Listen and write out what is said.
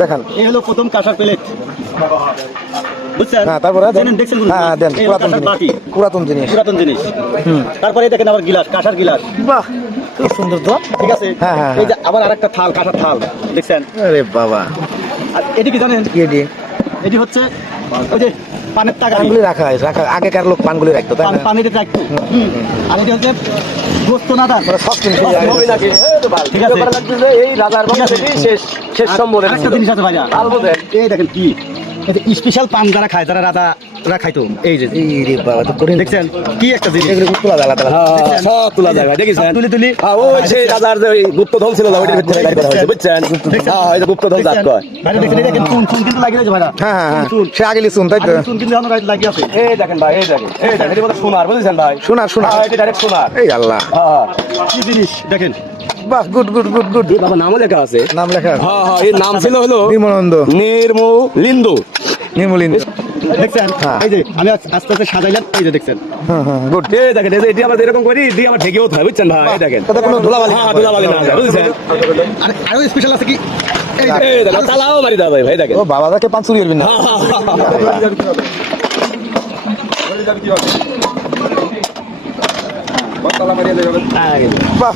দেখান। এই হলো প্রথম কাঁসার প্লেট, বুঝছেন? হ্যাঁ, তারপরে দেখছেন? হ্যাঁ, দেন। এই হলো কাঁসার বাটি, পুরাতন জিনিস। পুরাতন জিনিস। তারপরে দেখেন আবার গিলাস, কাঁসার গিলাস। বাহ, খুব সুন্দর তো। ঠিক আছে। হ্যাঁ, হ্যাঁ, এই যে আবার আরেকটা থাল, কাঁসার থাল, দেখছেন? আরে বাবা, আর এটি কি জানেন? কি এটি? এটি হচ্ছে ওই যে পানের টাকা, পানগুলি রাখা আগেকার লোক পানগুলি রাখতো, তাই না? পানিতে রাখতো। আর এটি হচ্ছে গোস্ত নাদা, সব জিনিস ঠিক আছে? এই রাজার শেষ সম্বর আরেকটা জিনিস আছে ভাইয়া, এই দেখেন কি স্পেশাল পান যারা খায়, যারা রাজারা খাইতো, এই যে এই রে বাবা, তো কঠিন। দেখছেন কি একটা জিনিস, এগুলো খুব তোলা যায় আলাদা আলাদা। সব তোলা যায় ভাই, দেখেছেন? তুলি ওই সেই রাজার যে গুপ্তধন ছিল ওইটার ভিতরে বাইর করা হয়েছে, বুঝছেন? হ্যাঁ, এই যে গুপ্তধন জাত কয়। ভাইরা দেখেন, এই দেখেন চুন কিন্তু লাগিয়ে আছে ভাইরা। হ্যাঁ, হ্যাঁ, হ্যাঁ, চুন, সে আগে লিখুন, তাই তো? চুন কিন্তু এখনো লাগিয়ে আছে। এই দেখেন ভাই, এই দেখেন, এই দেখেন, এটি বলে সোনার, বুঝেছেন ভাই? সোনার। এটি ডাইরেক্ট সোনার। এই আল্লাহ, হ্যাঁ, কি জিনিস দেখেন, বাহ, গুড গুড গুড গুড। এই বাবা নামও লেখা আছে। নাম লেখা হ্যাঁ, হ্যাঁ, এর নাম ছিল হলো নির্মলানন্দ, নির্মলিন্দু। নির্মলিন্দ। দেখছেন? হ্যাঁ। এই যে আমি আস্তে আস্তে সাজাইলাম, এই যে দেখছেন। হ্যাঁ, হ্যাঁ, গুড। এই দেখেন, এই যে এটি আবার এরকম করে দিয়ে আমার ঠেকেও থাকে, বুঝছেন ভাই? এই দেখেন, তাতে কোনো ধুলাবালি হ্যাঁ, ধুলাবালি না যায়, বুঝছেন? আর আরো স্পেশাল আছে কি, এই যে এই দেখেন, তালাও মারি দাও ভাই, ভাই দেখেন। ও বাবা, তাকে পান চুরি করবি না। বাহ।